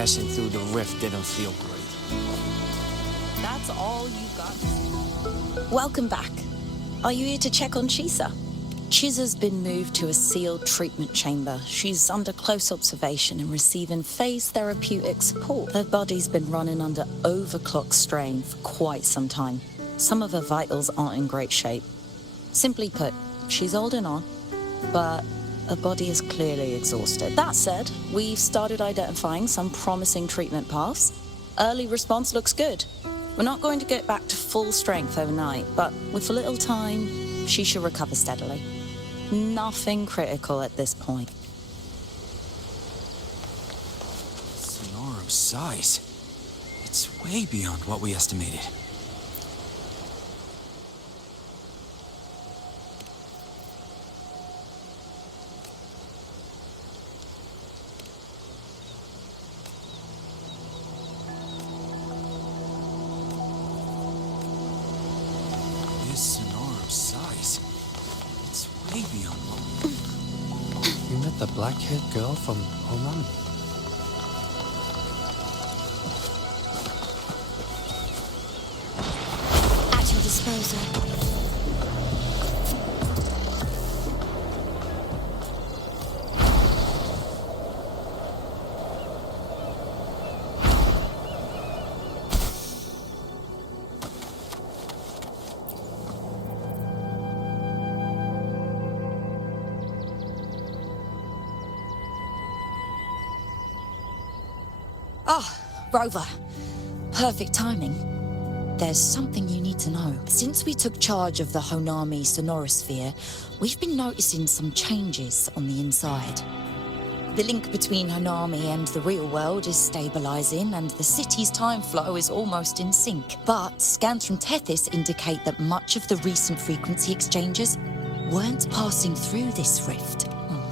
passing through the rift didn't feel great. That's all you got. Welcome back. Are you here to check on Chisa? Chisa's been moved to a sealed treatment chamber. She's under close observation and receiving phase therapeutic support. Her body's been running under overclock strain for quite some time. Some of her vitals aren't in great shape. Simply put, she's holding on, but her body is clearly exhausted. That said, we've started identifying some promising treatment paths. Early response looks good. We're not going to get back to full strength overnight, but with a little time, she should recover steadily. Nothing critical at this point. Sonora's size. It's way beyond what we estimated. Way beyond what You met the black-haired girl from Honami. At your disposal. Rover. Perfect timing. There's something you need to know. Since we took charge of the Honami sonorosphere, we've been noticing some changes on the inside. The link between Honami and the real world is stabilizing, and the city's time flow is almost in sync. But scans from Tethys indicate that much of the recent frequency exchanges weren't passing through this rift.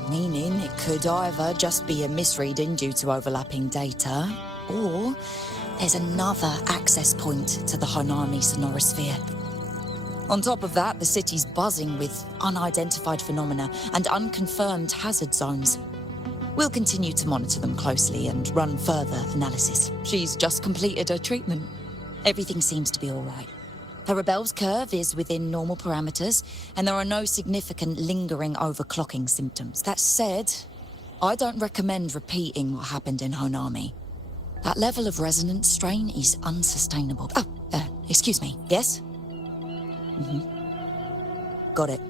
Meaning it could either just be a misreading due to overlapping data, or there's another access point to the Honami sonorosphere. On top of that, the city's buzzing with unidentified phenomena and unconfirmed hazard zones. We'll continue to monitor them closely and run further analysis. She's just completed her treatment. Everything seems to be all right. Her rebel's curve is within normal parameters, and there are no significant lingering overclocking symptoms. That said, I don't recommend repeating what happened in Honami. That level of resonance strain is unsustainable. Excuse me. Yes? Got it.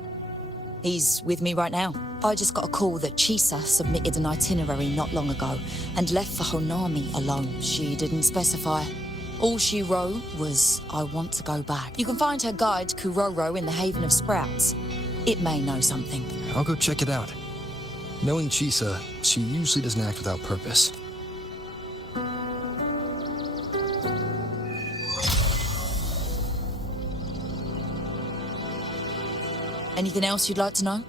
He's with me right now. I just got a call that Chisa submitted an itinerary not long ago and left for Honami alone. She didn't specify. All she wrote was, I want to go back. You can find her guide, Kuroro, in the Haven of Sprouts. It may know something. I'll go check it out. Knowing Chisa, she usually doesn't act without purpose. Anything else you'd like to know?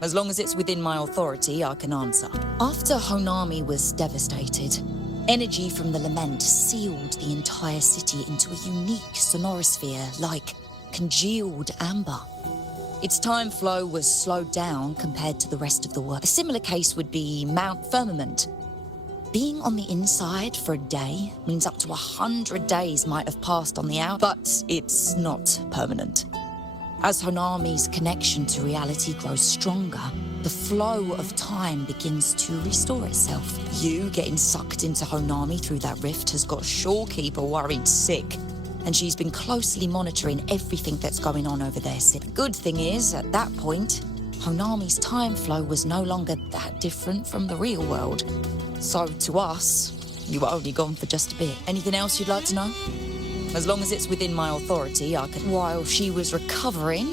As long as it's within my authority, I can answer. After Honami was devastated, energy from the lament sealed the entire city into a unique sonorosphere, like congealed amber. Its time flow was slowed down compared to the rest of the world. A similar case would be Mount Firmament. Being on the inside for a day means up to 100 days might have passed on the out, but it's not permanent. As Honami's connection to reality grows stronger, the flow of time begins to restore itself. You getting sucked into Honami through that rift has got Shorekeeper worried sick, and she's been closely monitoring everything that's going on over there. The good thing is, at that point, Honami's time flow was no longer that different from the real world. So to us, you were only gone for just a bit. Anything else you'd like to know? As long as it's within my authority, I can... While she was recovering,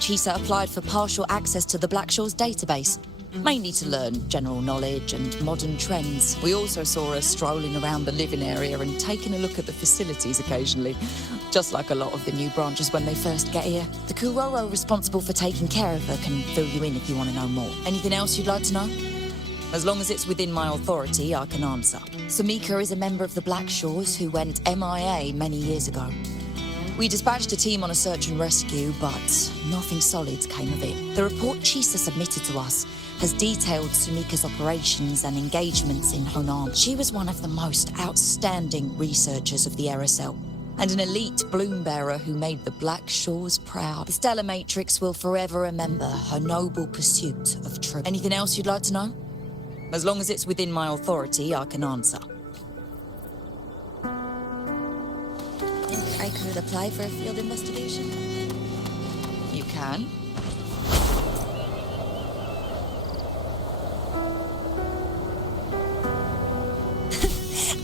Chisa applied for partial access to the Blackshaws database, mainly to learn general knowledge and modern trends. We also saw her strolling around the living area and taking a look at the facilities occasionally, just like a lot of the new branches when they first get here. The Kuroro responsible for taking care of her can fill you in if you want to know more. Anything else you'd like to know? As long as it's within my authority, I can answer. Samika is a member of the Blackshaws who went MIA many years ago. We dispatched a team on a search and rescue, but nothing solid came of it. The report Chisa submitted to us has detailed Sumika's operations and engagements in Honam. She was one of the most outstanding researchers of the Aerosel, and an elite bloom bearer who made the Black Shores proud. The Stellar Matrix will forever remember her noble pursuit of truth. Anything else you'd like to know? As long as it's within my authority, I can answer. Think I could apply for a field investigation? You can.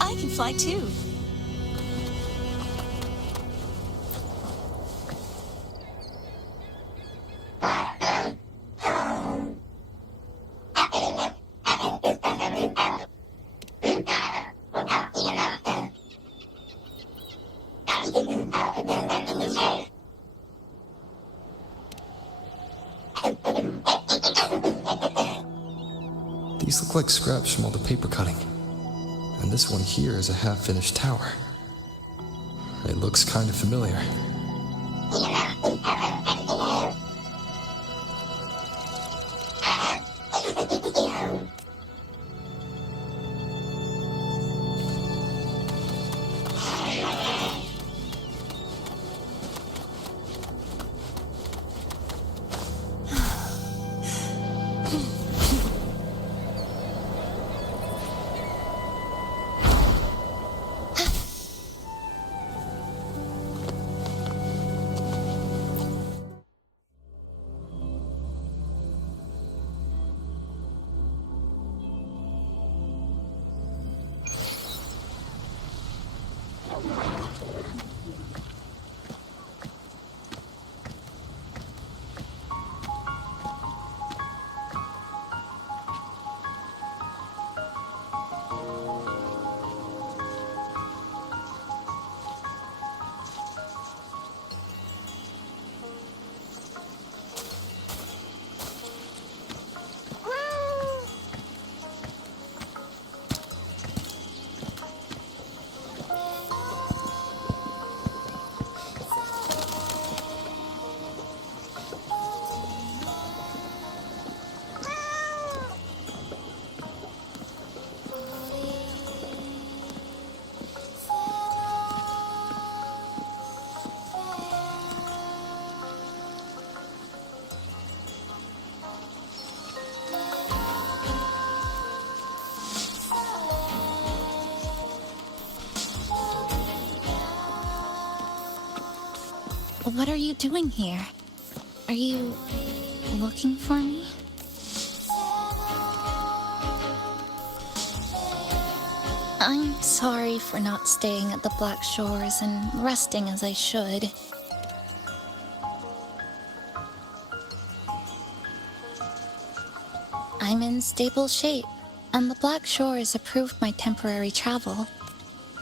I can fly too. These look like scraps from all the paper cutting. And this one here is a half-finished tower. It looks kind of familiar. What are you doing here? Are you looking for me? I'm sorry for not staying at the Black Shores and resting as I should. I'm in stable shape, and the Black Shores approved my temporary travel.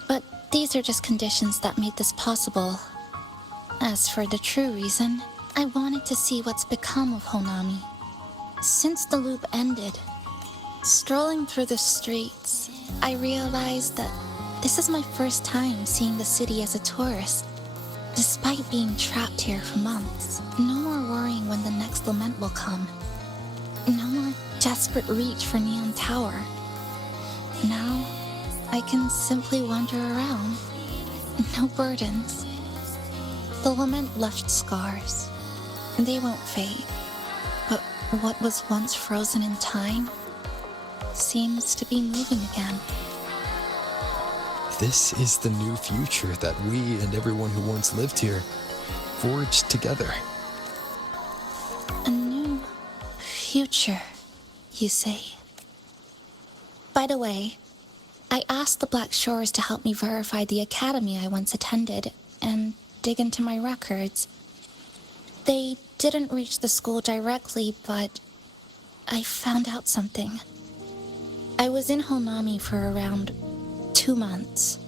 But these are just conditions that made this possible. As for the true reason, I wanted to see what's become of Honami. Since the loop ended, strolling through the streets, I realized that this is my first time seeing the city as a tourist. Despite being trapped here for months, no more worrying when the next lament will come. No more desperate reach for Neon Tower. Now, I can simply wander around. No burdens. The lament left scars. They won't fade. But what was once frozen in time seems to be moving again. This is the new future that we and everyone who once lived here forged together. A new future, you say? By the way, I asked the Black Shores to help me verify the academy I once attended and dig into my records. They didn't reach the school directly, but I found out something. I was in Honami for around 2 months.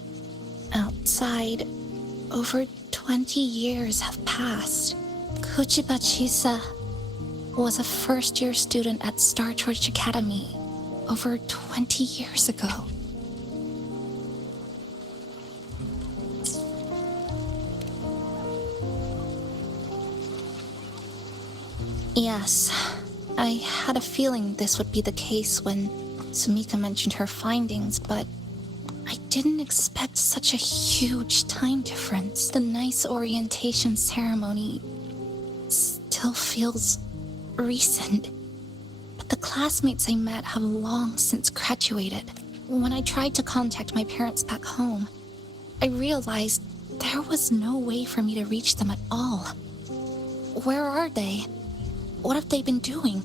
Outside, over 20 years have passed. Kuchiba Chisa was a first-year student at Star Church Academy over 20 years ago. Yes, I had a feeling this would be the case when Sumika mentioned her findings, but I didn't expect such a huge time difference. The nice orientation ceremony still feels recent, but the classmates I met have long since graduated. When I tried to contact my parents back home, I realized there was no way for me to reach them at all. Where are they? What have they been doing?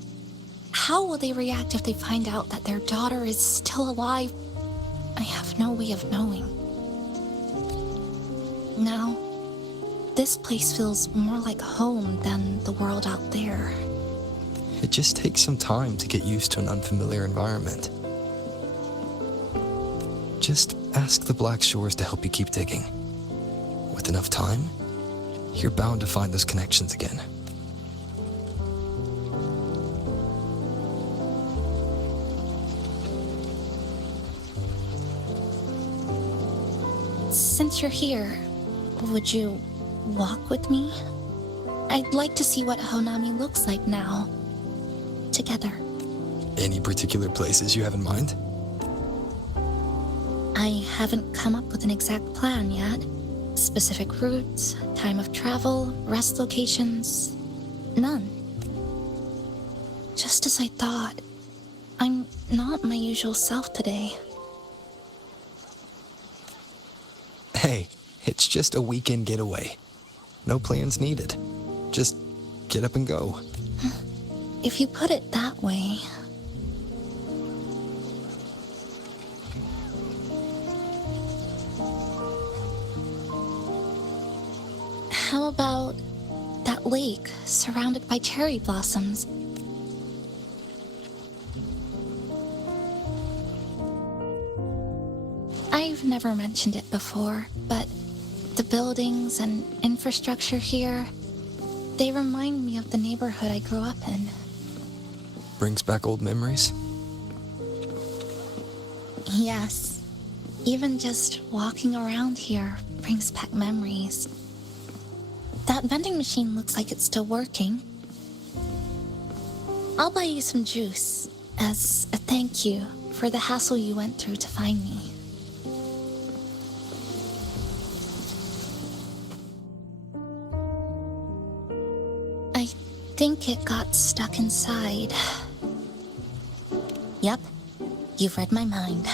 How will they react if they find out that their daughter is still alive? I have no way of knowing. Now, this place feels more like home than the world out there. It just takes some time to get used to an unfamiliar environment. Just ask the Black Shores to help you keep digging. With enough time, you're bound to find those connections again. Since you're here, would you walk with me? I'd like to see what Honami looks like now. Together. Any particular places you have in mind? I haven't come up with an exact plan yet. Specific routes, time of travel, rest locations, none. Just as I thought, I'm not my usual self today. Hey, it's just a weekend getaway. No plans needed. Just get up and go. If you put it that way. How about that lake surrounded by cherry blossoms? I've never mentioned it before, but the buildings and infrastructure here, they remind me of the neighborhood I grew up in. Brings back old memories? Yes. Even just walking around here brings back memories. That vending machine looks like it's still working. I'll buy you some juice as a thank you for the hassle you went through to find me. I think it got stuck inside. Yep, you've read my mind.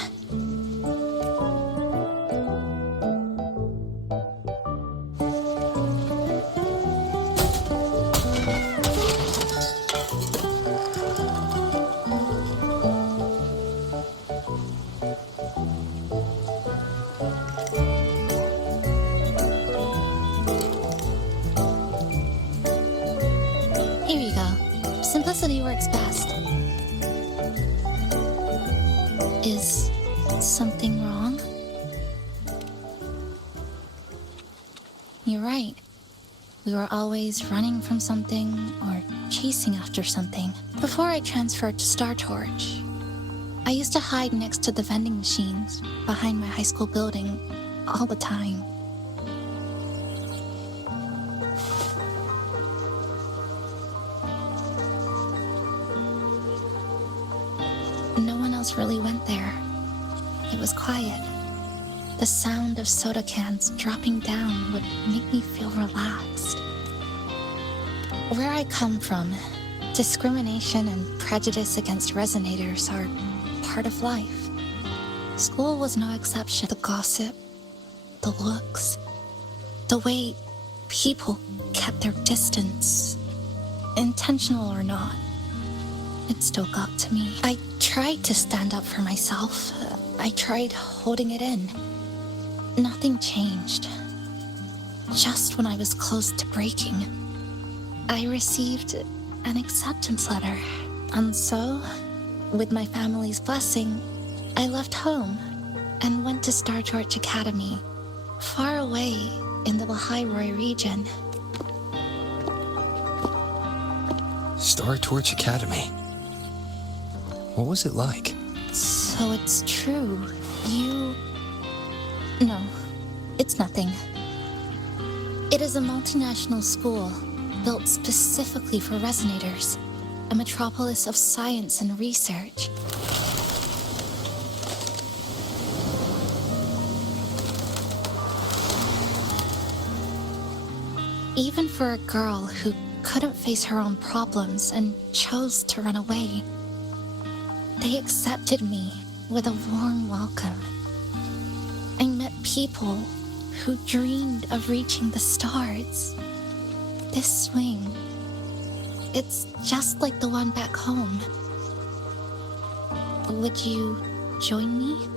Here you go. Simplicity works best. Is something wrong? You're right. We were always running from something or chasing after something. Before I transferred to Star Torch, I used to hide next to the vending machines behind my high school building all the time. No one else really went there. It was quiet. The sound of soda cans dropping down would make me feel relaxed. Where I come from, discrimination and prejudice against resonators are part of life. School was no exception. The gossip, the looks, the way people kept their distance, intentional or not, it still got to me. I tried to stand up for myself. I tried holding it in. Nothing changed. Just when I was close to breaking, I received an acceptance letter. And so, with my family's blessing, I left home and went to Star Torch Academy, far away in the Lahairoi region. Star Torch Academy. What was it like? So it's true. No, it's nothing. It is a multinational school built specifically for resonators. a metropolis of science and research. Even for a girl who couldn't face her own problems and chose to run away, they accepted me with a warm welcome. I met people who dreamed of reaching the stars. This swing, it's just like the one back home. Would you join me?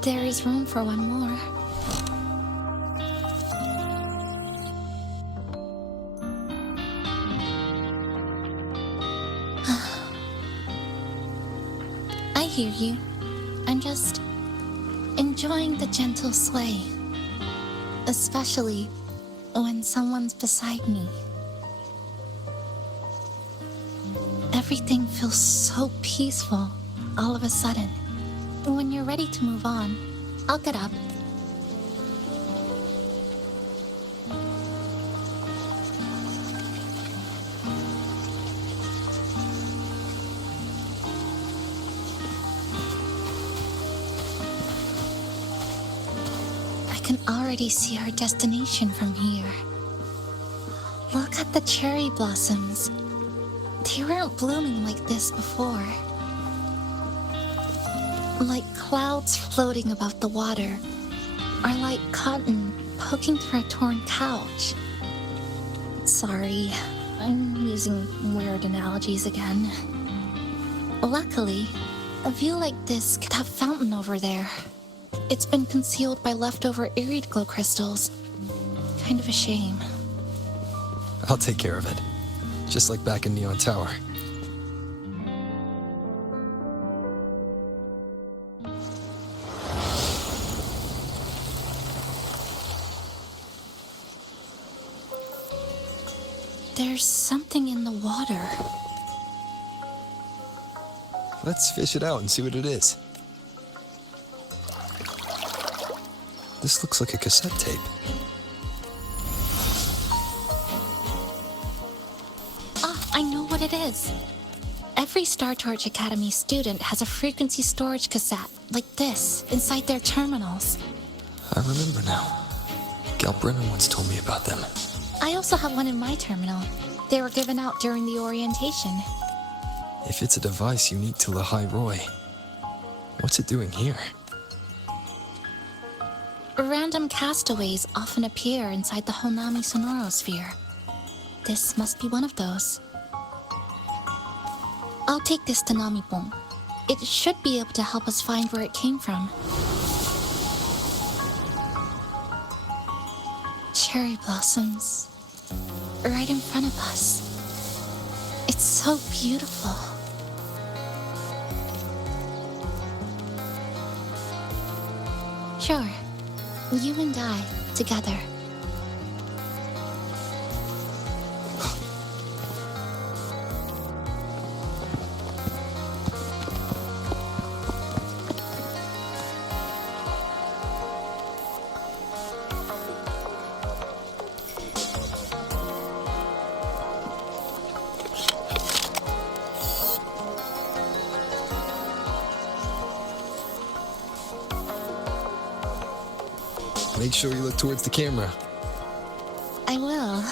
There is room for one more. I hear you. I'm just enjoying the gentle sway, especially when someone's beside me. Everything feels so peaceful all of a sudden. When you're ready to move on, I'll get up. I can already see our destination from here. Look at the cherry blossoms. They weren't blooming like this before. Like clouds floating above the water, or like cotton poking through a torn couch. Sorry, I'm using weird analogies again. Luckily, a view like this could have fountain over there. It's been concealed by leftover irid glow crystals. Kind of a shame. I'll take care of it. Just like back in Neon Tower. There's something in the water. Let's fish it out and see what it is. This looks like a cassette tape. Ah, I know what it is. Every Star Torch Academy student has a frequency storage cassette like this inside their terminals. I remember now. Galbrennan once told me about them. I also have one in my terminal. They were given out during the orientation. If it's a device unique to Lahai Roy, what's it doing here? Random castaways often appear inside the Honami sonorosphere. This must be one of those. I'll take this to Namipon. It should be able to help us find where it came from. Cherry blossoms. Right in front of us. It's so beautiful. Sure. You and I, together. Make sure you look towards the camera. I will.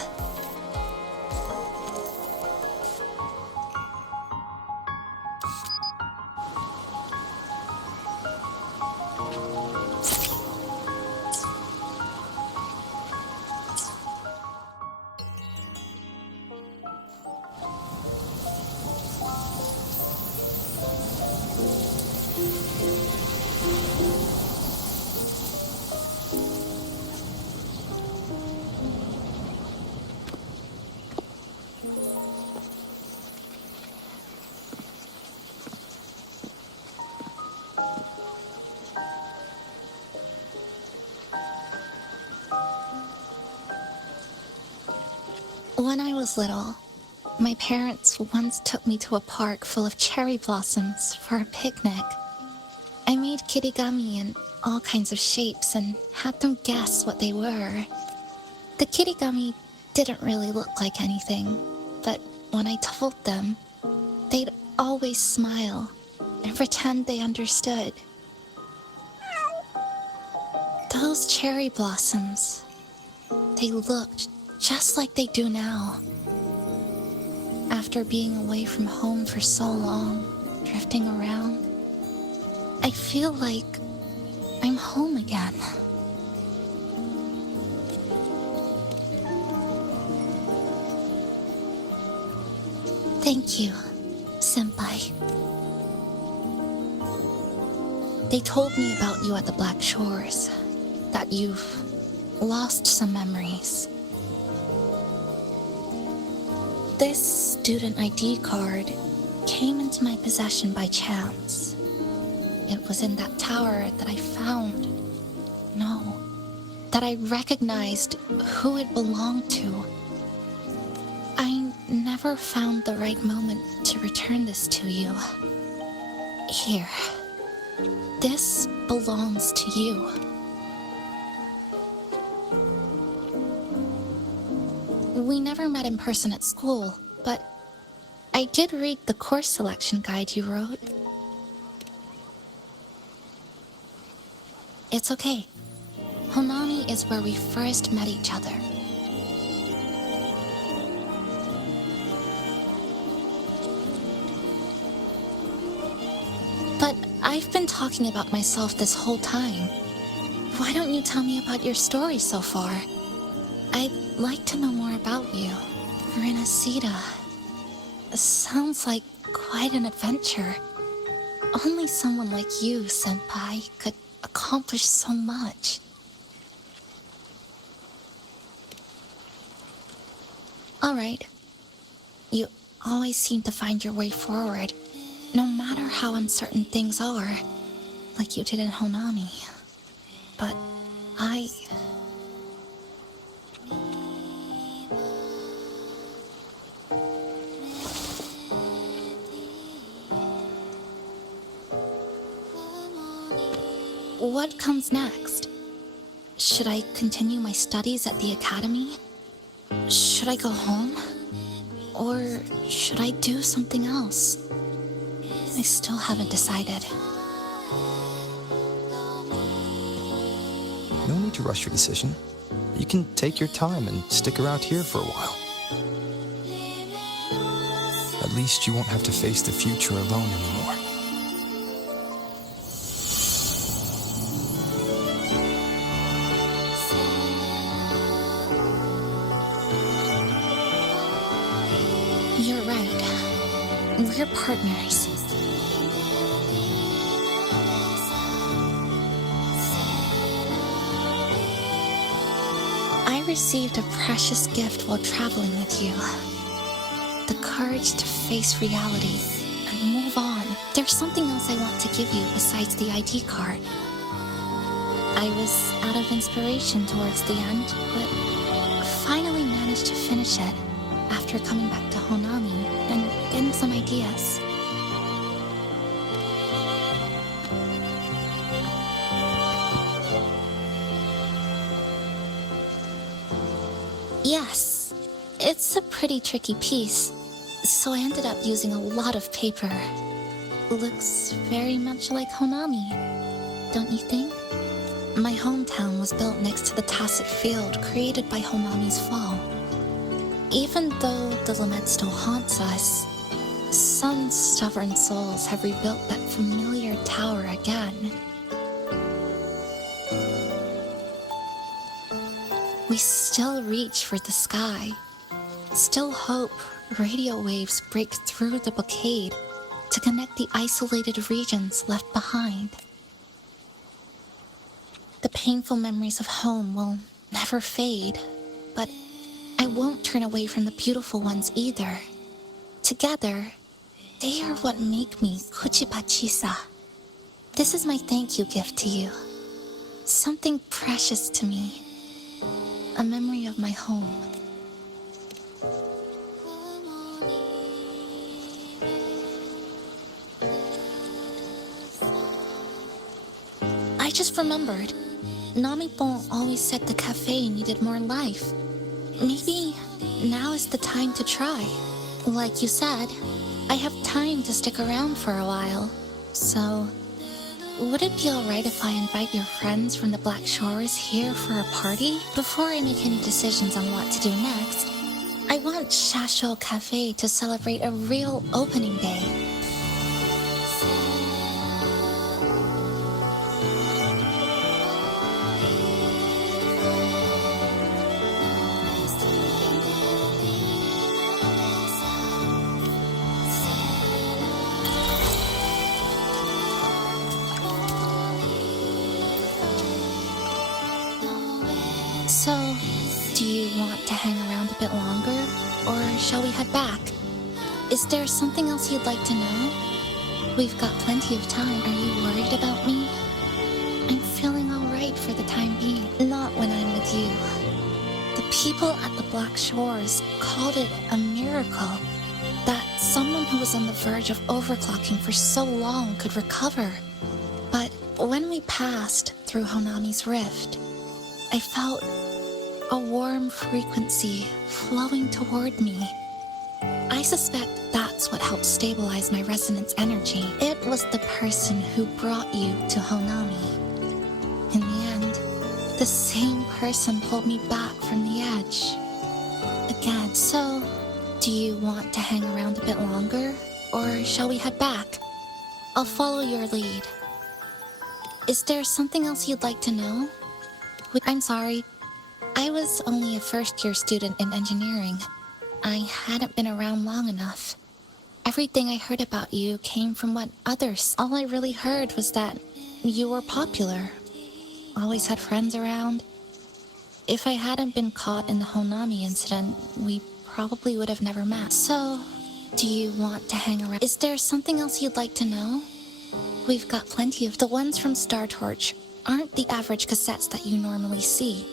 When I was little, my parents once took me to a park full of cherry blossoms for a picnic. I made kirigami in all kinds of shapes and had them guess what they were. The kirigami didn't really look like anything, but when I told them, they'd always smile and pretend they understood. Those cherry blossoms, they looked just like they do now. After being away from home for so long, drifting around, I feel like I'm home again. Thank you, Senpai. They told me about you at the Black Shores, that you've lost some memories. This student ID card came into my possession by chance. It was in that tower that I found. No, that I recognized who it belonged to. I never found the right moment to return this to you. Here. This belongs to you. We never met in person at school, but I did read the course selection guide you wrote. It's okay. Honami is where we first met each other. But I've been talking about myself this whole time. Why don't you tell me about your story so far? I'd like to know more about you. Renacida. Sounds like quite an adventure. Only someone like you, Senpai, could accomplish so much. Alright. You always seem to find your way forward, no matter how uncertain things are, like you did in Honami. But What comes next? Should I continue my studies at the academy? Should I go home? Or should I do something else? I still haven't decided. No need to rush your decision. You can take your time and stick around here for a while. At least you won't have to face the future alone anymore. You're right. We're partners. I received a precious gift while traveling with you. The courage to face reality and move on. There's something else I want to give you besides the ID card. I was out of inspiration towards the end, but finally managed to finish it after coming back to Honami and getting some ideas. Yes, it's a pretty tricky piece, so I ended up using a lot of paper. Looks very much like Honami, don't you think? My hometown was built next to the tacit field created by Honami's fall. Even though the lament still haunts us, some stubborn souls have rebuilt that familiar tower again. We still reach for the sky, still hope radio waves break through the blockade to connect the isolated regions left behind. The painful memories of home will never fade, but I won't turn away from the beautiful ones either. Together, they are what make me Kuchipachisa. This is my thank you gift to you. Something precious to me. A memory of my home. I just remembered. Namipon always said the cafe needed more life. Maybe now is the time to try. Like you said, I have time to stick around for a while. So, would it be alright if I invite your friends from the Black Shores here for a party? Before I make any decisions on what to do next, I want XII Cafe to celebrate a real opening day. So, do you want to hang around a bit longer, or shall we head back? Is there something else you'd like to know? We've got plenty of time. Are you worried about me? I'm feeling alright for the time being, not when I'm with you. The people at the Black Shores called it a miracle that someone who was on the verge of overclocking for so long could recover. But when we passed through Honami's rift, I felt a warm frequency flowing toward me. I suspect that's what helped stabilize my resonance energy. It was the person who brought you to Honami. In the end, the same person pulled me back from the edge. Again, so do you want to hang around a bit longer, or shall we head back? I'll follow your lead. Is there something else you'd like to know? I'm sorry. I was only a first-year student in engineering. I hadn't been around long enough. Everything I heard about you came from what others. All I really heard was that you were popular. Always had friends around. If I hadn't been caught in the Honami incident, we probably would have never met. So, do you want to hang around? Is there something else you'd like to know? We've got plenty of the ones from Star Torch. Aren't the average cassettes that you normally see.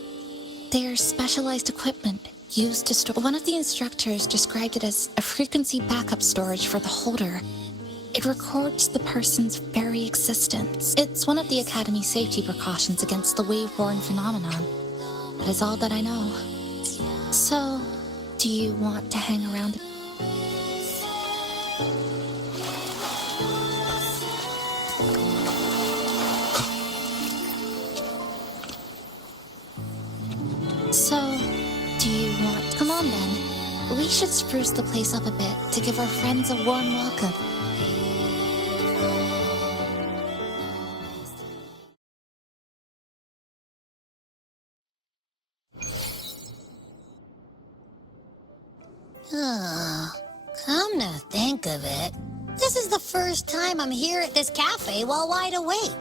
They are specialized equipment used to store. One of the instructors described it as a frequency backup storage for the holder. It records the person's very existence. It's one of the Academy's safety precautions against the wave-borne phenomenon. That is all that I know. So, do you want to hang around? So, do you want... Come on then. We should spruce the place up a bit to give our friends a warm welcome. Come to think of it, this is the first time I'm here at this cafe while wide awake.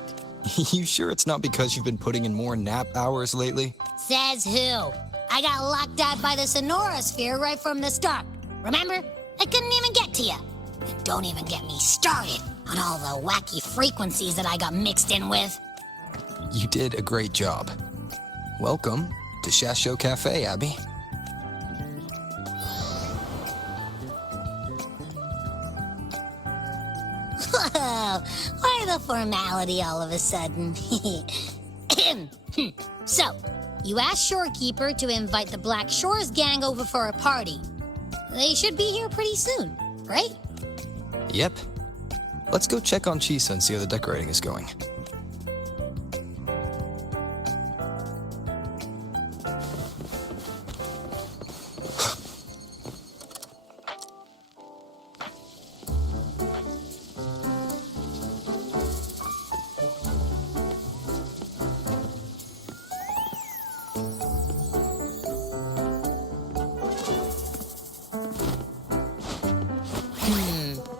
You sure it's not because you've been putting in more nap hours lately? Says who? I got locked out by the Sonorosphere right from the start. Remember? I couldn't even get to you. And don't even get me started on all the wacky frequencies that I got mixed in with. You did a great job. Welcome to XII Cafe, Abby. Whoa, why the formality all of a sudden? So, you asked Shorekeeper to invite the Black Shores gang over for a party. They should be here pretty soon, right? Yep. Let's go check on XII and see how the decorating is going.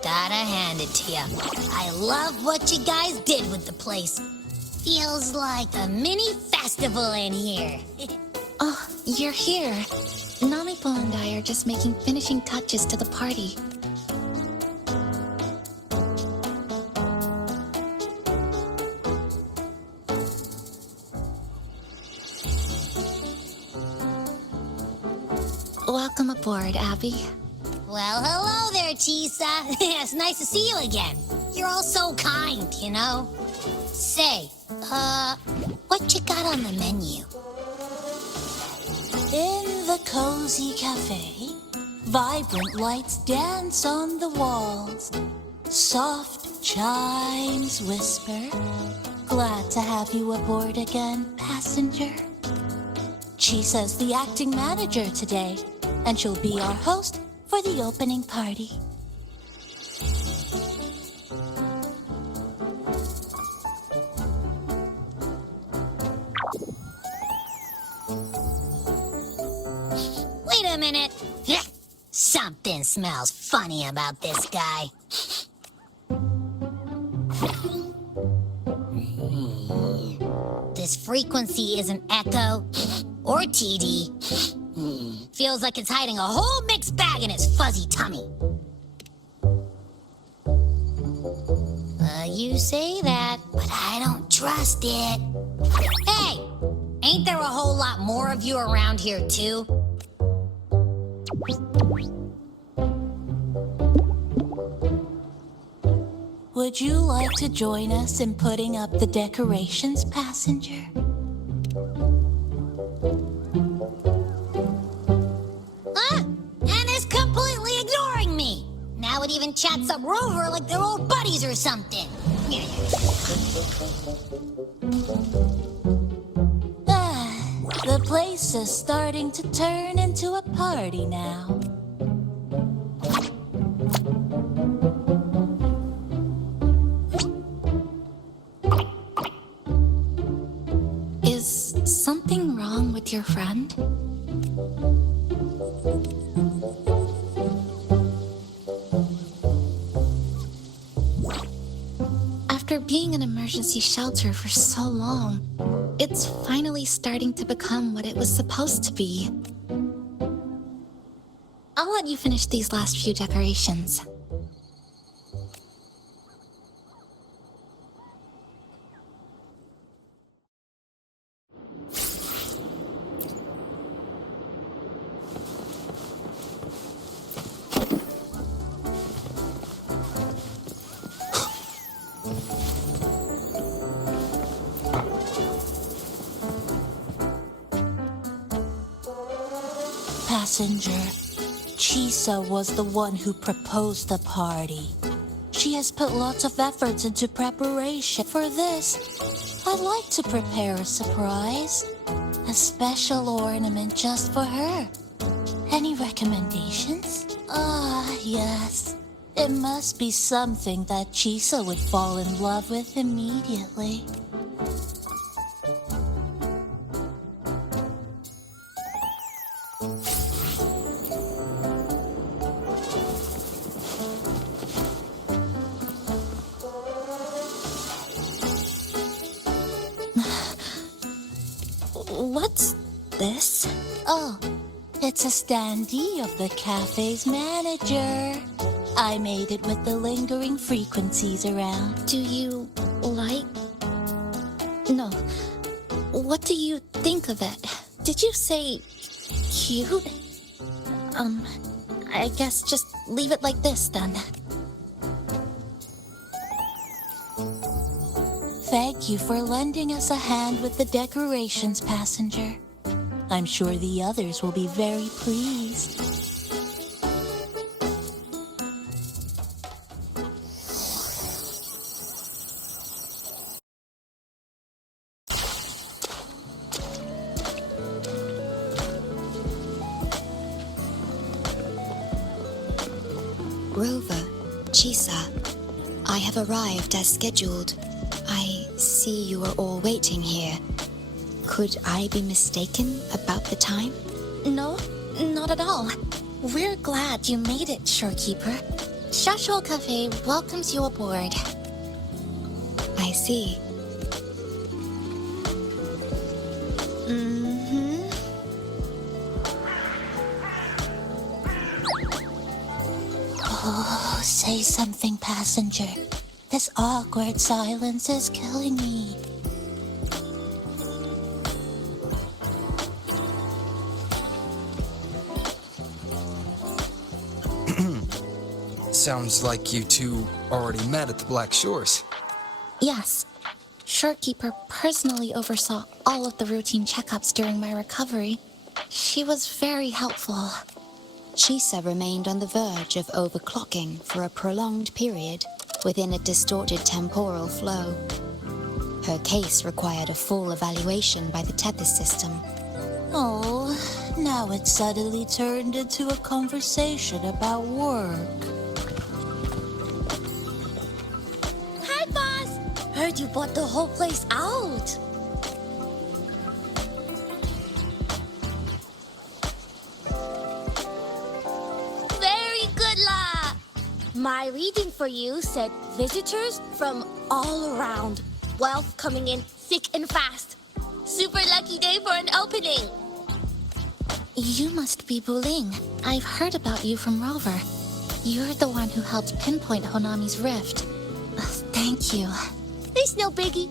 Gotta hand it to ya. I love what you guys did with the place. Feels like a mini festival in here. Oh, you're here. Namipo and I are just making finishing touches to the party. Welcome aboard, Abby. Well, hello there, Chisa. It's nice to see you again. You're all so kind, you know? Say, what you got on the menu? In the cozy cafe, Vibrant lights dance on the walls. Soft chimes whisper. Glad to have you aboard again, passenger. Chisa's the acting manager today, and she'll be our host for the opening party. Wait a minute. Something smells funny about this guy. This frequency isn't echo or TD. Feels like it's hiding a whole mixed bag in its fuzzy tummy. You say that, but I don't trust it. Hey, ain't there a whole lot more of you around here too? Would you like to join us in putting up the decorations, passenger? And is completely ignoring me. Now it even chats up Rover like they're old buddies or something. The place is starting to turn into a party now. Is something wrong with your friend? After being an emergency shelter for so long, it's finally starting to become what it was supposed to be. I'll let you finish these last few decorations. Passenger, Chisa was the one who proposed the party. She has put lots of efforts into preparation for this. I'd like to prepare a surprise. A special ornament just for her. Any recommendations? Yes. It must be something that Chisa would fall in love with immediately. What's this? Oh, it's a standee of the cafe's manager. I made it with the lingering frequencies around. Do you like... No. What do you think of it? Did you say cute? I guess just leave it like this then. Thank you for lending us a hand with the decorations, passenger. I'm sure the others will be very pleased. Rover, Chisa, I have arrived as scheduled. I see you are all waiting here. Could I be mistaken about the time? No, not at all. We're glad you made it, Shorekeeper. Shashuo Cafe welcomes you aboard. I see. Oh, say something, passenger. This awkward silence is killing me. Sounds like you two already met at the Black Shores. Yes. Shorekeeper personally oversaw all of the routine checkups during my recovery. She was very helpful. Chisa remained on the verge of overclocking for a prolonged period within a distorted temporal flow. Her case required a full evaluation by the Tethys system. Oh, now it suddenly turned into a conversation about work. Hi, boss! Heard you bought the whole place out. Very good, La! My reading for you said visitors from all around. Wealth coming in thick and fast. Super lucky day for an opening. You must be Buling. I've heard about you from Rover. You're the one who helped pinpoint Honami's rift. Thank you. It's no biggie.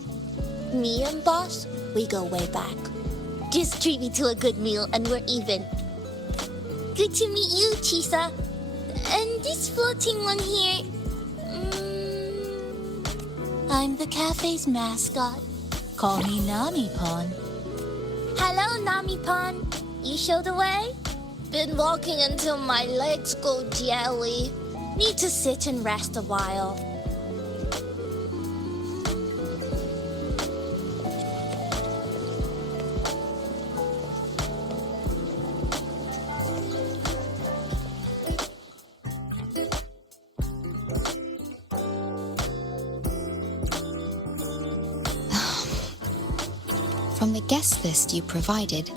Me and boss, we go way back. Just treat me to a good meal and we're even. Good to meet you, Chisa. And this floating one here... I'm the cafe's mascot. Call me Nami-pon. Hello, Nami-pon. You show the way? Been walking until my legs go jelly. Need to sit and rest a while. From the guest list you provided,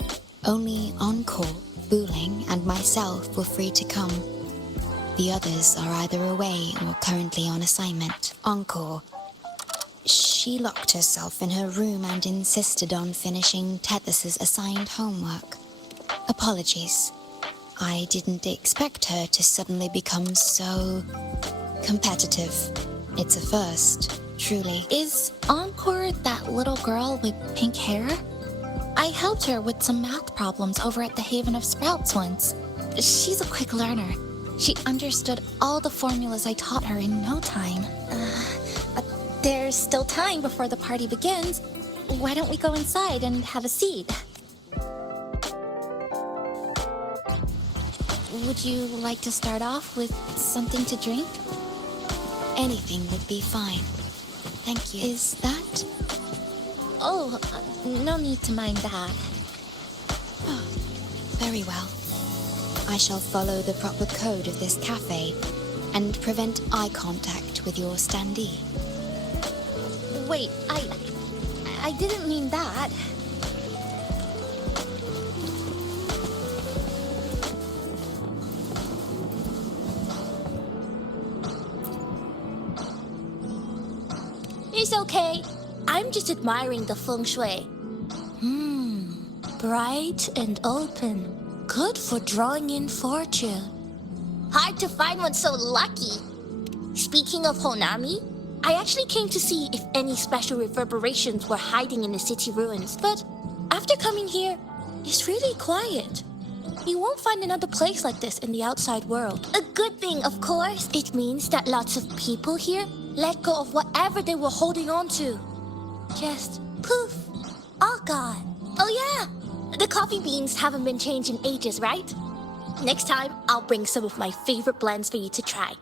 only Encore, Buling, and myself were free to come. The others are either away or currently on assignment. Encore. She locked herself in her room and insisted on finishing Tethys's assigned homework. Apologies. I didn't expect her to suddenly become so competitive. It's a first, truly. Is Encore that little girl with pink hair? I helped her with some math problems over at the Haven of Sprouts once. She's a quick learner. She understood all the formulas I taught her in no time. There's still time before the party begins. Why don't we go inside and have a seat? Would you like to start off with something to drink? Anything would be fine. Thank you. Is that... Oh, no need to mind that. Oh, very well. I shall follow the proper code of this cafe and prevent eye contact with your standee. Wait, I didn't mean that. It's okay. I'm just admiring the feng shui. Bright and open. Good for drawing in fortune. Hard to find one so lucky. Speaking of Honami, I actually came to see if any special reverberations were hiding in the city ruins. But after coming here, it's really quiet. You won't find another place like this in the outside world. A good thing, of course. It means that lots of people here let go of whatever they were holding on to. Just poof, all gone. Oh yeah, the coffee beans haven't been changed in ages, right? Next time, I'll bring some of my favorite blends for you to try.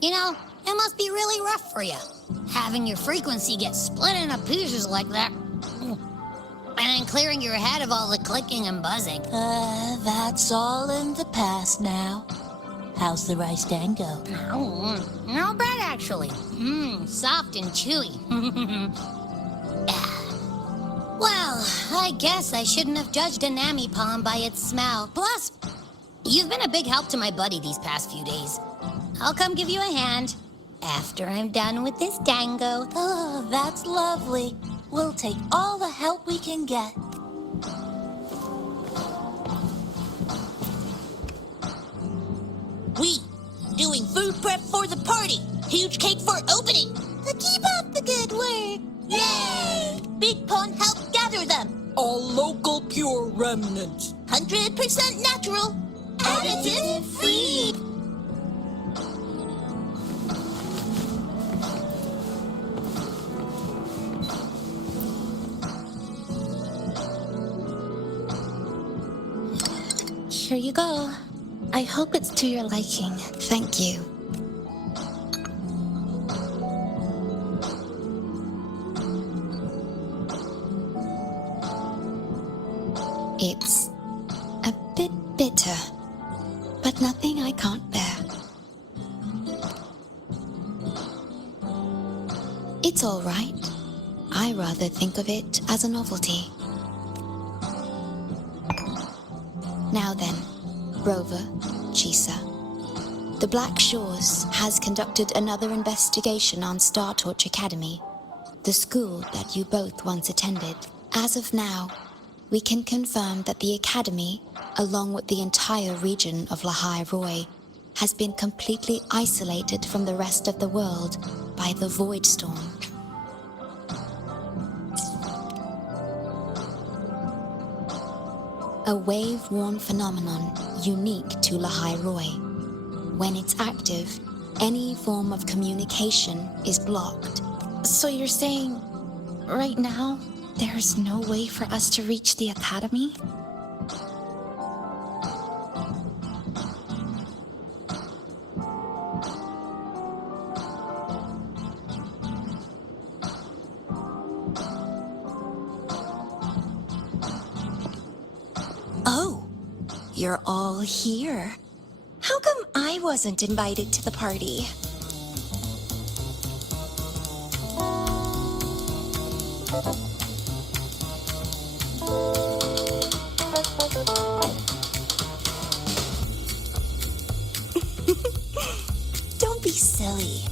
You know, it must be really rough for you, having your frequency get split into pieces like that. And then clearing your head of all the clicking and buzzing. That's all in the past now. How's the rice dango? No bad, actually. Soft and chewy. Well, I guess I shouldn't have judged a Nami-pon by its smell. Plus, you've been a big help to my buddy these past few days. I'll come give you a hand after I'm done with this dango. Oh, that's lovely. We'll take all the help we can get. We doing food prep for the party. Huge cake for opening. Keep up the good work. Yay! Big Pond helped gather them. All local pure remnants. 100% natural. Additive free. Here you go. I hope it's to your liking. Thank you. It's a bit bitter, but nothing I can't bear. It's all right. I rather think of it as a novelty. Now then, Rover, Chisa. The Black Shores has conducted another investigation on Star Torch Academy, the school that you both once attended. As of now, we can confirm that the Academy, along with the entire region of Lahai Roi, has been completely isolated from the rest of the world by the Void Storm. A wave-worn phenomenon unique to Lahai Roi. When it's active, any form of communication is blocked. So you're saying, right now, there's no way for us to reach the Academy? Oh, you're all here. How come I wasn't invited to the party? Don't be silly.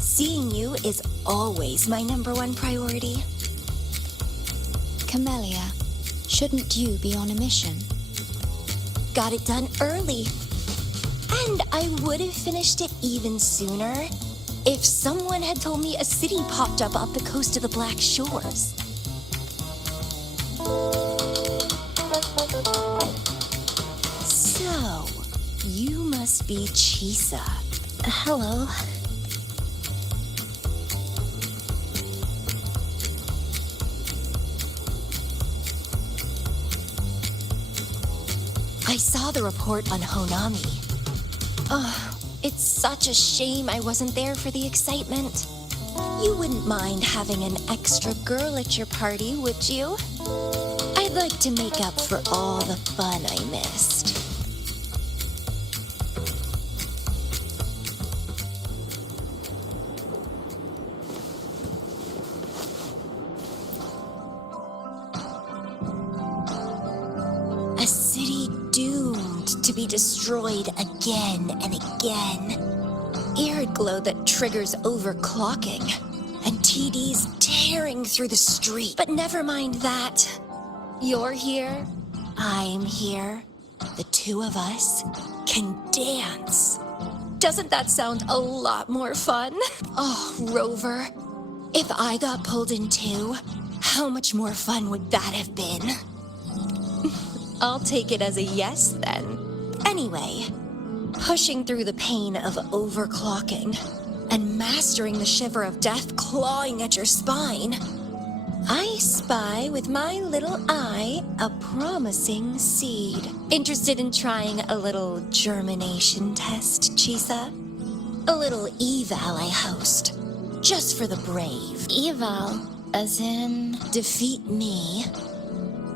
Seeing you is always my #1 priority. Camellia, shouldn't you be on a mission? Got it done early. And I would have finished it even sooner if someone had told me a city popped up off the coast of the Black Shores. So, you must be Chisa. Hello. I saw the report on Honami. Oh, it's such a shame I wasn't there for the excitement. You wouldn't mind having an extra girl at your party, would you? I'd like to make up for all the fun I missed. A city doomed to be destroyed again and again. Arid glow that triggers overclocking. And TDs tearing through the street. But never mind that. You're here. I'm here. The two of us can dance. Doesn't that sound a lot more fun? Oh, Rover. If I got pulled in too, how much more fun would that have been? I'll take it as a yes, then. Anyway, pushing through the pain of overclocking and mastering the shiver of death clawing at your spine, I spy with my little eye a promising seed. Interested in trying a little germination test, Chisa? A little eval I host, just for the brave. Eval, as in... Defeat me,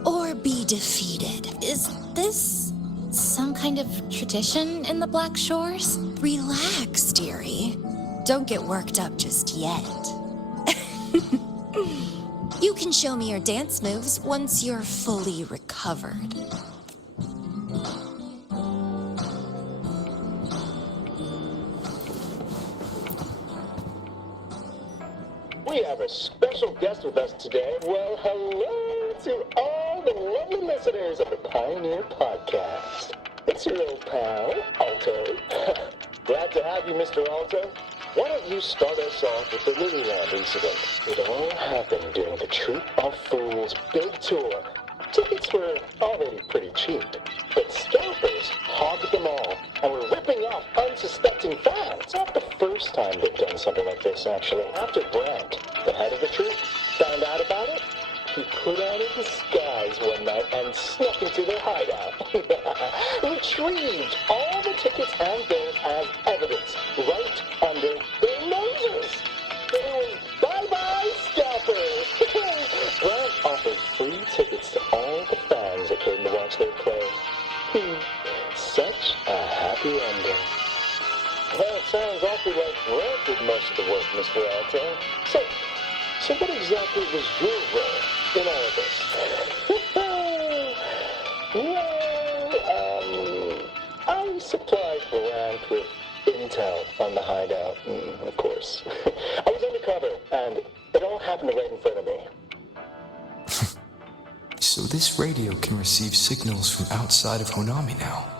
or be defeated. Is this some kind of tradition in the Black Shores? Relax, dearie. Don't get worked up just yet. You can show me your dance moves once you're fully recovered. We have a special guest with us today. Well, hello to all the lovely listeners of the Pioneer Podcast. It's your old pal, Alto. Glad to have you, Mr. Alto. Why don't you start us off with the Lilyland incident? It all happened during the Troop of Fools big tour. Tickets were already pretty cheap, but scalpers hogged them all and were ripping off unsuspecting fans. It's not the first time they've done something like this, actually. After Brent, the head of the troop, found out about it, he put on a disguise one night and snuck into their hideout. Retrieved all the tickets and bills as evidence right under their noses. It was bye-bye scalpers. Brant offered free tickets to all the fans that came to watch their play. Such a happy ending. Well, it sounds awfully like Brant did most of the work, Mr. Alto. So what exactly was your role in all of this? I supplied Brant with intel on the hideout, of course. I was undercover, and it all happened right in front of me. So this radio can receive signals from outside of Honami now.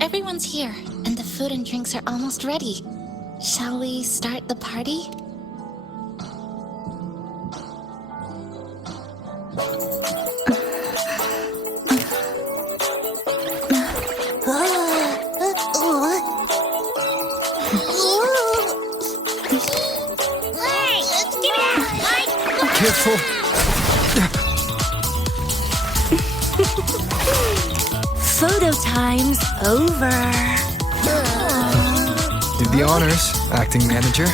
Everyone's here, and the food and drinks are almost ready. Shall we start the party? Careful! Photo time's over. Do the honors, acting manager.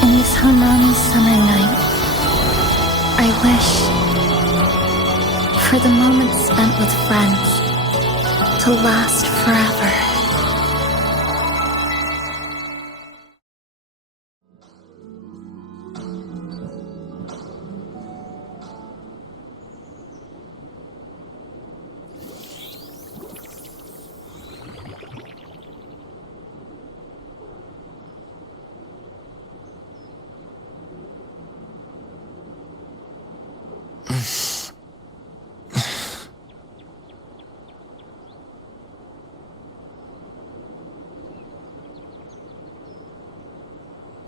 In this Honami summer night, I wish for the moments spent with friends to last forever.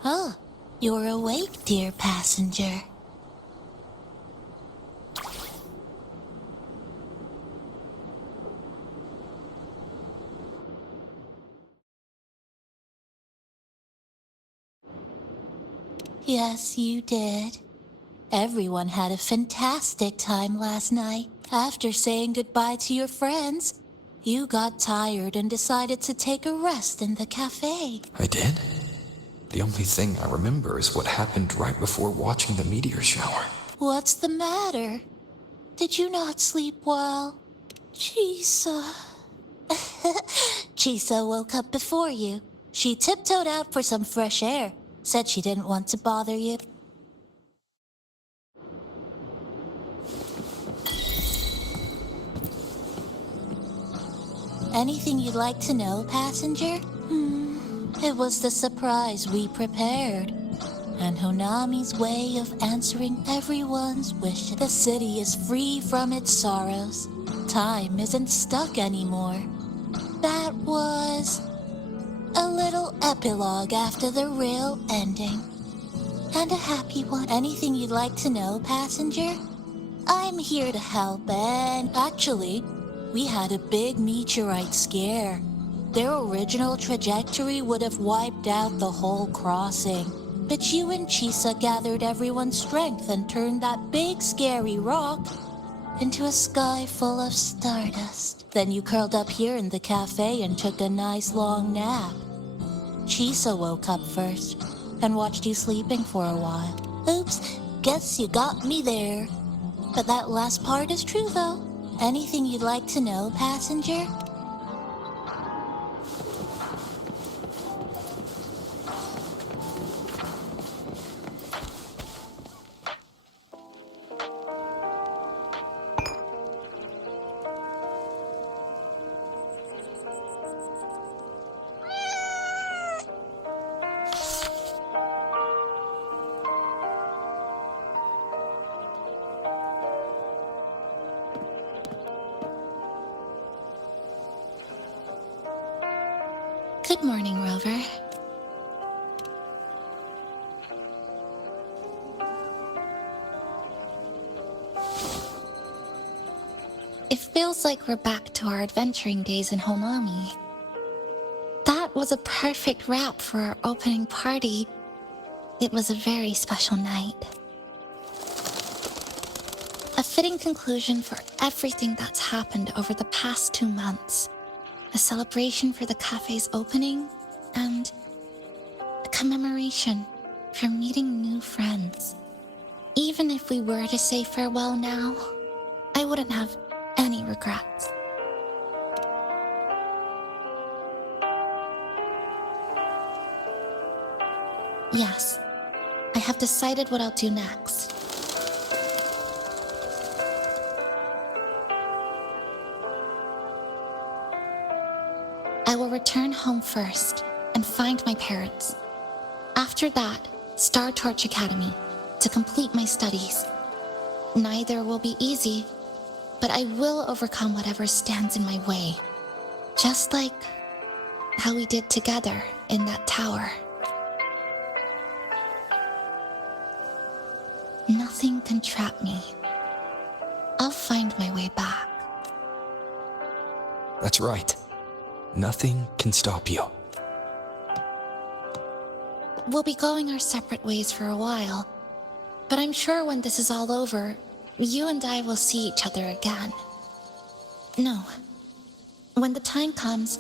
Oh, you're awake, dear passenger. Yes, you did. Everyone had a fantastic time last night. After saying goodbye to your friends, you got tired and decided to take a rest in the cafe. I did? The only thing I remember is what happened right before watching the meteor shower. What's the matter? Did you not sleep well? Chisa. Chisa woke up before you. She tiptoed out for some fresh air. Said she didn't want to bother you. Anything you'd like to know, passenger? It was the surprise we prepared. And Honami's way of answering everyone's wish. The city is free from its sorrows. Time isn't stuck anymore. That was a little epilogue after the real ending. And a happy one. Anything you'd like to know, passenger? I'm here to help, and actually, we had a big meteorite scare. Their original trajectory would have wiped out the whole crossing. But you and Chisa gathered everyone's strength and turned that big scary rock into a sky full of stardust. Then you curled up here in the cafe and took a nice long nap. Chisa woke up first and watched you sleeping for a while. Oops, guess you got me there. But that last part is true, though. Anything you'd like to know, passenger? Good morning, Rover. It feels like we're back to our adventuring days in Honami. That was a perfect wrap for our opening party. It was a very special night. A fitting conclusion for everything that's happened over the past 2 months. A celebration for the cafe's opening, and a commemoration for meeting new friends. Even if we were to say farewell now, I wouldn't have any regrets. Yes, I have decided what I'll do next. I will return home first and find my parents. After that, Star Torch Academy to complete my studies. Neither will be easy, but I will overcome whatever stands in my way. Just like how we did together in that tower. Nothing can trap me. I'll find my way back. That's right. Nothing can stop you. We'll be going our separate ways for a while, but I'm sure when this is all over, you and I will see each other again. No. When the time comes,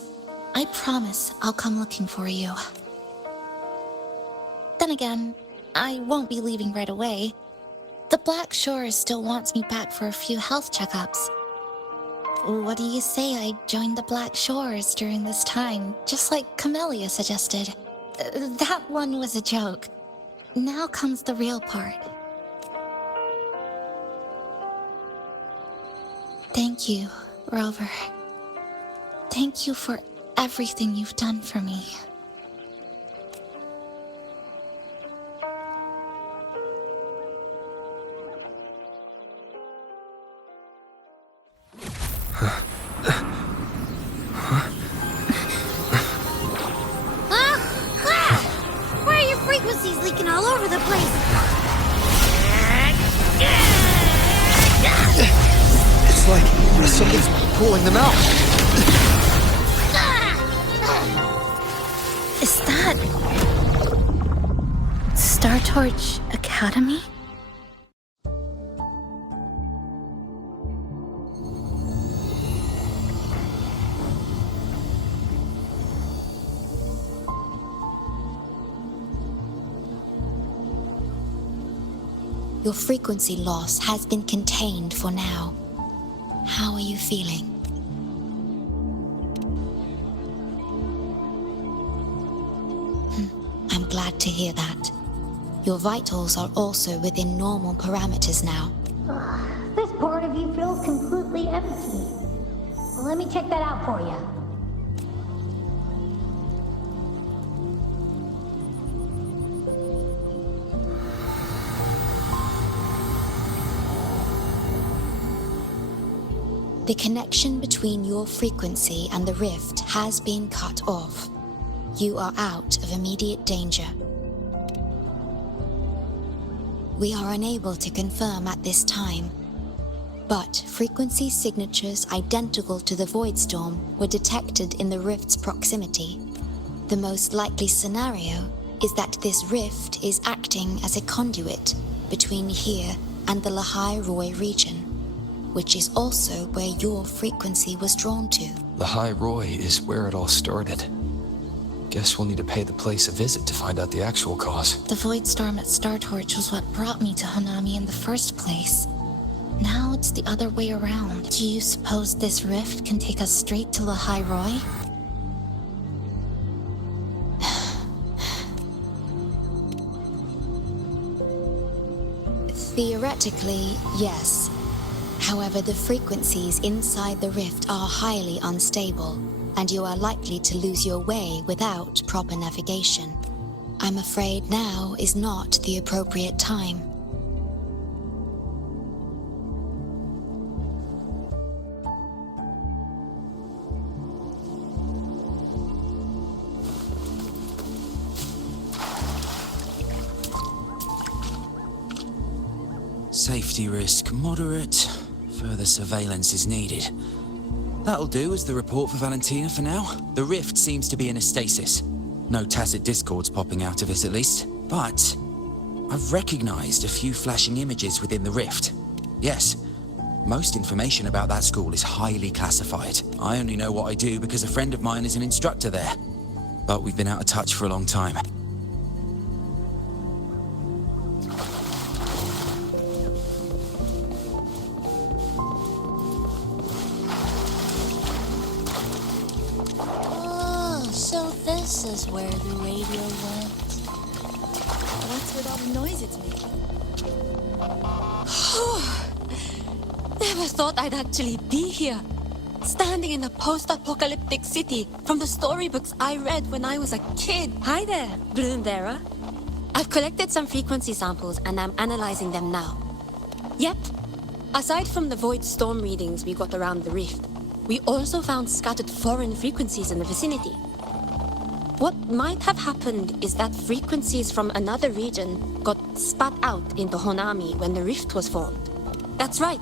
I promise I'll come looking for you. Then again, I won't be leaving right away. The Black Shores still wants me back for a few health checkups. What do you say I joined the Black Shores during this time, just like Camellia suggested? That one was a joke. Now comes the real part. Thank you, Rover. Thank you for everything you've done for me. Why are your frequencies leaking all over the place? It's like something's pulling them out. Is that Star Torch Academy? Your frequency loss has been contained for now. How are you feeling? I'm glad to hear that. Your vitals are also within normal parameters now. This part of you feels completely empty. Well, let me check that out for you. The connection between your frequency and the rift has been cut off. You are out of immediate danger. We are unable to confirm at this time, but frequency signatures identical to the Void Storm were detected in the rift's proximity. The most likely scenario is that this rift is acting as a conduit between here and the Lahai Roi region, which is also where your frequency was drawn to. Lahai Roi is where it all started. Guess we'll need to pay the place a visit to find out the actual cause. The void storm at Startorch was what brought me to Honami in the first place. Now it's the other way around. Do you suppose this rift can take us straight to Lahai Roi? Theoretically, yes. However, the frequencies inside the rift are highly unstable, and you are likely to lose your way without proper navigation. I'm afraid now is not the appropriate time. Safety risk moderate. Further surveillance is needed. That'll do as the report for Valentina for now. The rift seems to be in a stasis. No tacit discords popping out of it at least. But I've recognized a few flashing images within the rift. Yes, most information about that school is highly classified. I only know what I do because a friend of mine is an instructor there. But we've been out of touch for a long time. This is where the radio went. What's with all the noise it's making? Never thought I'd actually be here. Standing in a post-apocalyptic city from the storybooks I read when I was a kid. Hi there, Bloomberra. I've collected some frequency samples and I'm analyzing them now. Yep. Aside from the void storm readings we got around the rift, we also found scattered foreign frequencies in the vicinity. What might have happened is that frequencies from another region got spat out into Honami when the rift was formed. That's right.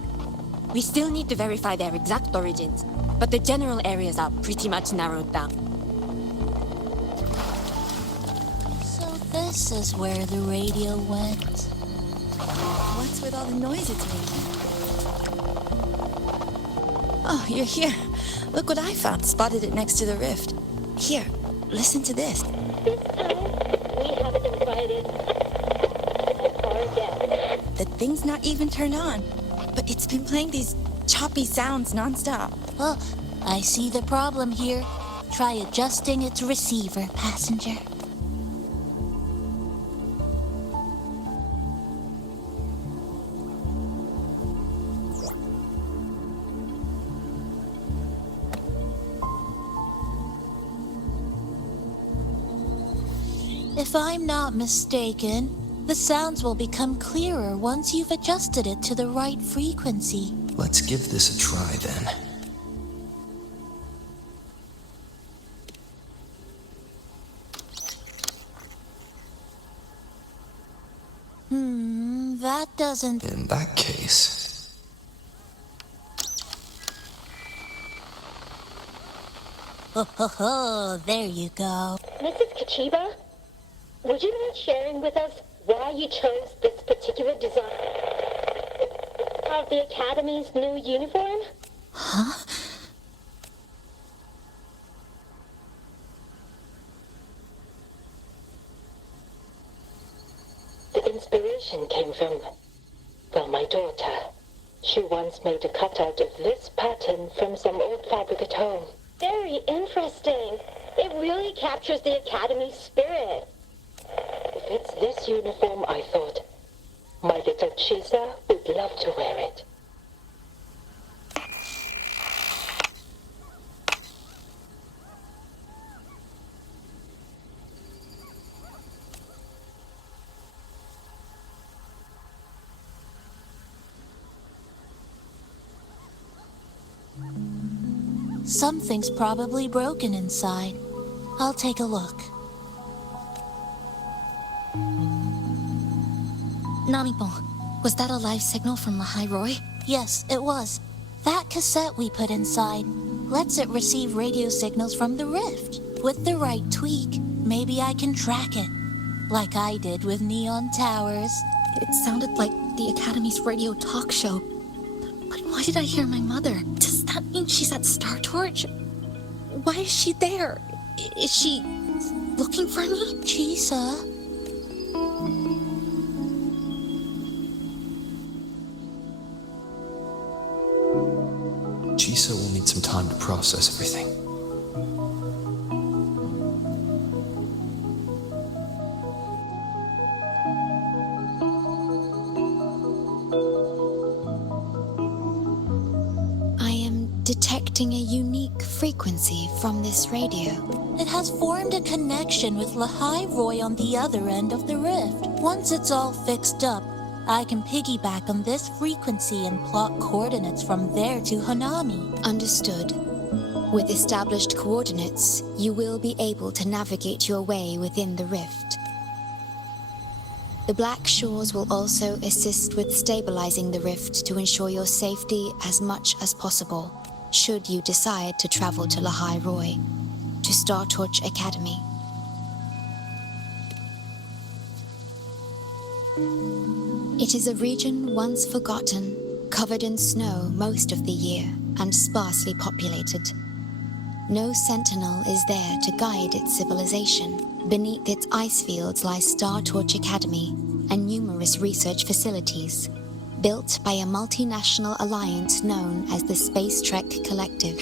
We still need to verify their exact origins, but the general areas are pretty much narrowed down. So this is where the radio went. What's with all the noise it's making? Oh, you're here. Look what I found. Spotted it next to the rift. Here. Listen to this. This time, we have invited our guest. The thing's not even turned on, but it's been playing these choppy sounds nonstop. Oh, I see the problem here. Try adjusting its receiver, passenger. If I'm not mistaken, the sounds will become clearer once you've adjusted it to the right frequency. Let's give this a try then. That doesn't... In that case... Oh, there you go. Mrs. Kachiba, would you mind sharing with us why you chose this particular design of the Academy's new uniform? Huh? The inspiration came from, well, my daughter. She once made a cutout of this pattern from some old fabric at home. Very interesting. It really captures the Academy's spirit. If it's this uniform, I thought, my little Chisa would love to wear it. Something's probably broken inside. I'll take a look. Namipon, was that a live signal from Lahai Roi? Yes, it was. That cassette we put inside lets it receive radio signals from the rift. With the right tweak, maybe I can track it. like I did with Neon Towers. It sounded like the Academy's radio talk show. But why did I hear my mother? Does that mean she's at Star Torch? Why is she there? Is she looking for me? Chisa? Chisa will need some time to process everything. Detecting a unique frequency from this radio. It has formed a connection with Lahai Roy on the other end of the rift. Once it's all fixed up, I can piggyback on this frequency and plot coordinates from there to Hanami. Understood. With established coordinates, you will be able to navigate your way within the rift. The Black Shores will also assist with stabilizing the rift to ensure your safety as much as possible, should you decide to travel to Lahai Roy, to Star Torch Academy. It is a region once forgotten, covered in snow most of the year, and sparsely populated. No sentinel is there to guide its civilization. Beneath its ice fields lies Star Torch Academy and numerous research facilities, built by a multinational alliance known as the Space Trek Collective.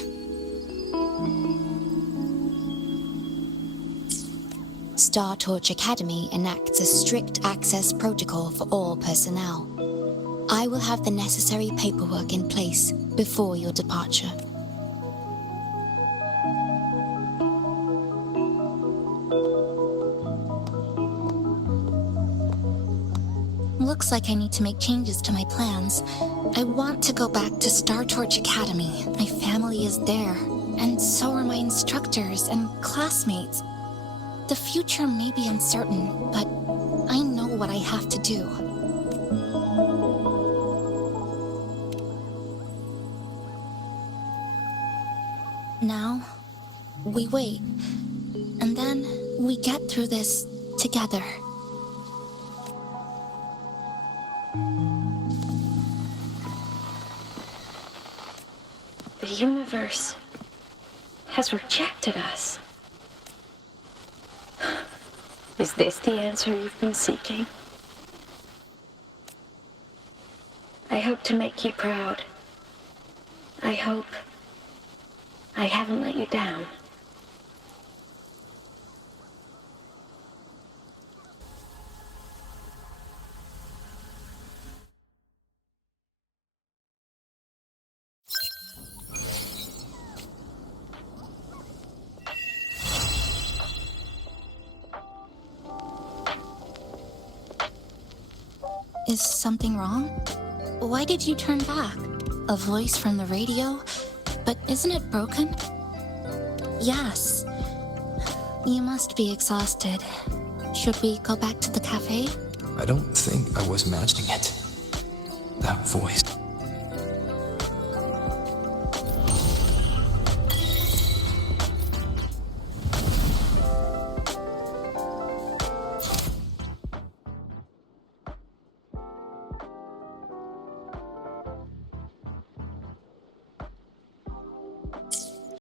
Star Torch Academy enacts a strict access protocol for all personnel. I will have the necessary paperwork in place before your departure. Looks like I need to make changes to my plans. I want to go back to Star Torch Academy. My family is there, and so are my instructors and classmates. The future may be uncertain, but I know what I have to do. Now, we wait, and then we get through this together. The universe has rejected us. Is this the answer you've been seeking? I hope to make you proud. I hope I haven't let you down. Is something wrong? Why did you turn back? A voice from the radio? But isn't it broken? Yes. You must be exhausted. Should we go back to the cafe? I don't think I was imagining it. That voice.